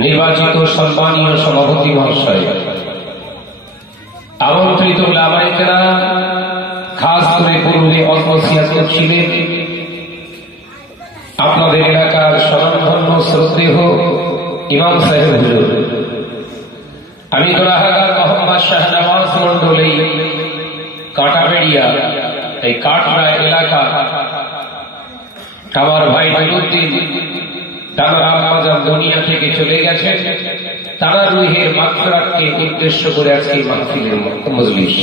নির্বাচিত সম্মানীয় সভাপতি মহাশয়, আমন্ত্রিত উলামায়ে কেরাম, খাস করে পূর্বে অল্পসিয়াত ছিলেন আপনাদের এলাকার স্বনামধন্য শ্রদ্ধেয় ইমাম সাহেব হুজুর, আমি দোরাহাগার মোহাম্মদ শাহনওয়াজ মন্ডলী কাটাবেড়িয়া এই কাটরা এলাকা আমার ভাই নুরুদ্দিন তানার আম্মাজান দুনিয়া থেকে চলে গেছে, তানার রুহের মাগফিরাতকে উদ্দেশ্য করে আজকে মাহফিলের মজলিস।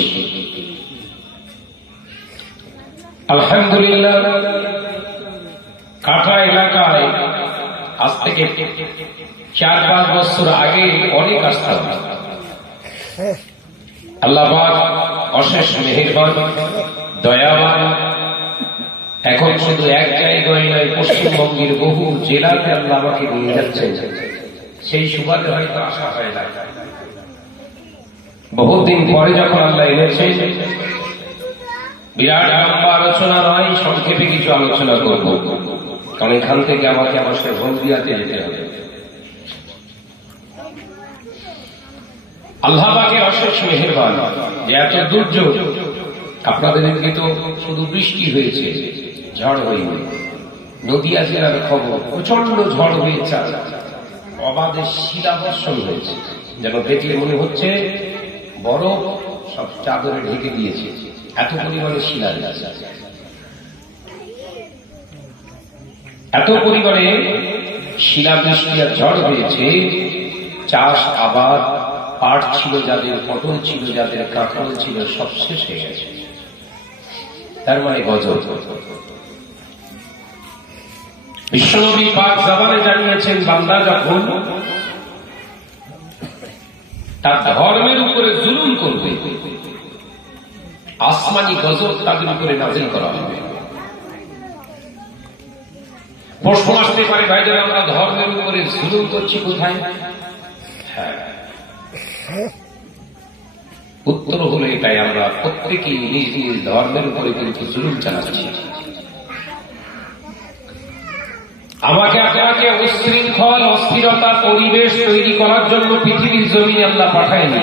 আলহামদুলিল্লাহ, কাটরা এলাকায় আজ থেকে 4-5 বছর আগে অনেক আস্থা, আল্লাহ পাক অশেষ মেহেরবান দয়াবান। এখন শুধু এক জায়গায় নয়, পশ্চিমবঙ্গের বহু জেলাতে আল্লাহ আমাকে নিয়ে যাচ্ছেন, সেই সুবাদে হয়তো আশা হয় না। বহুদিন পরে যখন আল্লাহ এনেছেন, বিরাট লম্বা আলোচনা নয়, সংক্ষেপে কিছু আলোচনা করব, কারণ এখান থেকে আমাকে আমার সাথে হলদিয়াতে যেতে হবে। আল্লাহ পাকের অশেষ মেহেরবান যে এত দুর্যোগ, আপনাদের দিকে তো শুধু বৃষ্টি হয়েছে, ঝড় হয়নি। নদিয়া জেলার খবর, প্রচন্ড ঝড় হয়েছে, অবাধে শিলাবর্ষণ হয়েছে, যেন দেখলে মনে হচ্ছে বরফ সব চাদরে ঢেকে দিয়েছে, এত পরিমাণে শিলা দিয়েছে, এত পরিমাণে শিলাবৃষ্টি আর ঝড় হয়েছে। চাষ আবাদ, পাট ছিল যাদের, পটল ছিল যাদের, কাঁঠাল ছিল, সব শেষ হয়ে গেছে। তার মানে গজব। বিশ্বনবী পাক জামানে জানিয়েছেন, বান্দা যখন তার ধর্মের উপরে জুলুম করবে, আসমানি গজব তাদের উপরে নাযিল করা হবে। প্রশ্ন আসতে পারে, ভাইজান আমরা ধর্মের উপরে জুলুম করছি কোথায়? হ্যাঁ, উত্তর হলো এটাই, আমরা প্রত্যেকেই নিজ নিজ ধর্মের উপরে কিন্তু জুলুম চালাচ্ছি। আমাকে আপনাকে উচ্ছৃঙ্খল অস্থিরতা পরিবেশ তৈরি করার জন্য পৃথিবীর জমিনে আল্লাহ পাঠায়নি।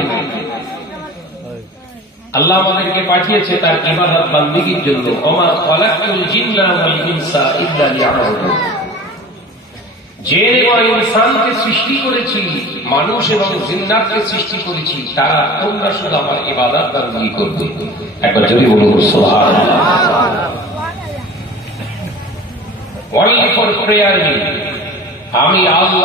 আল্লাহ আমাদেরকে পাঠিয়েছে তার ইবাদত বান্দিগির জন্য। ওমা খালাকতুল জিন্না ওয়াল ইনসা ইল্লা লিয়াবুদুন। যে ইনসানকে সৃষ্টি করেছি, মানুষ এবং জিন্নাতকে সৃষ্টি করেছি, তারা তোমরা শুধু আমার ইবাদত বান্দিগি করবে। একবার যদি বলুন সুবহানাল্লাহ। Only for prayer, আমি আল্লাহ